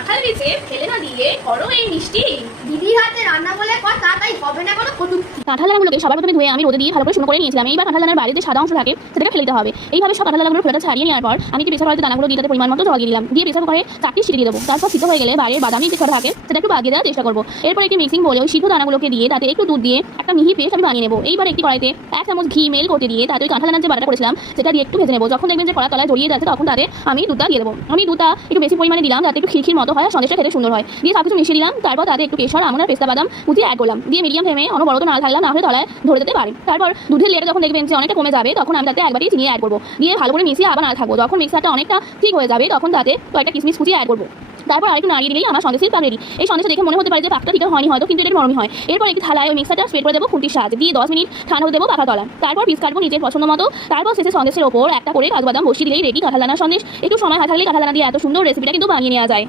কাঁঠাল বীজে ফেলে না দিয়ে করো এই মিষ্টি। দিদির হাতে রান্না বলে কথা, তাই হবে না কোনো কটূক্তি। কাঁঠাল দানাগুলোকে সবার প্রথমে ধুয়ে আমি রোদে দিয়ে ভালো করে শুকনো করে নিয়েছিলাম। এইবার কাঁঠাল দানার বাইরে যে সাদা অংশ থাকে সেটাকে ফেলে দিতে হবে। এইভাবে সব কাঁঠাল দানাগুলো ফেলাটা ছাড়িয়ে নেওয়ার পর আমি কি প্রেসার কুকারে দানাগুলো দিয়ে তাতে পরিমাণ মতো জল দিয়ে দিলাম, দিয়ে প্রেসার কুকারে 4টি সিটি দিয়ে দেবো। তারপর সিদ্ধ হয়ে গেলে বাইরের বাদামি যে ছড়া থাকে সেটা একটু বাদ দিয়ে দেওয়ার চেষ্টা করবো। এরপর একটি মিক্সিং বলে ওই সিদ্ধ দানাগুলোকে দিয়ে তাতে একটু দুধ দিয়ে একটা মিহি পেস্ট আমি বানিয়ে নেবো। এইবার একটি কড়াইতে 1 চামচ ঘি মেল করতে দিয়ে তাতে ওই কাঁঠাল দানার যে বাটাটা করেছিলাম সেটা দিয়ে একটু ভেজে নেবো। যখন দেখবেন যে কড়া তলায় জড়িয়ে যাচ্ছে তখন তাতে আমি দুধটা দিয়ে দেবো। আমি দুধটা একটু বেশি পরিমাণে দিলাম যাতে একটু খিরখির মতো হয়, সন্দেশটা খেতে সুন্দর হয়। দিয়ে সব কিছু মিশিয়ে দিলাম। তারপর তাতে একটু কেশর, আমন্ড আর পেস্তা বাদাম কুচিয়ে অ্যাড করলাম। দিয়ে মিডিয়াম ফ্লেমে অনবরত নাড়া থাকলাম, না হলে তলায় ধরে যেতে পারে। তারপর দুধের লেয়ারটা যখন দেখবেন যে অনেকটা কমে যাবে তখন আমি তাতে 1 বাটি চিনি অ্যাড করবো। দিয়ে ভালো করে মিশিয়ে আবার নাড়া থাকবো। যখন মিক্সারটা অনেকটা ঠিক হয়ে যাবে তখন তাতে কয়েকটা কিশমিশ কুচিয়ে অ্যাড করবো। তারপর আরেকটু নাড়িয়ে দিলেই আমার সন্দেশের পাক রেডি। এই সন্দেশটা দেখে মনে হতে পারে যে পাকটা ঠিক হয়নি হয়তো, কিন্তু এটা নরমই হয়। এরপর একটি থালায় ওই মিক্সারটা স্প্রেড করে দেবো খুন্তির সাহায্যে, দিয়ে 10 মিনিট ঠান্ডা হতে দেবো পাকা তলায়। তারপর পিস কাটবো নিজের পছন্দ মতো। তারপর শেষে সন্দেশের ওপর একটা করে কাজু বাদাম বসিয়ে দিলেই রেডি কাঁঠাল দানার সন্দেশ। একটু সময় হাতে থাকলে কাঁঠাল দানা দিয়ে এত সুন্দর রেসিপিটা কিন্তু বানিয়ে নেওয়া যায়।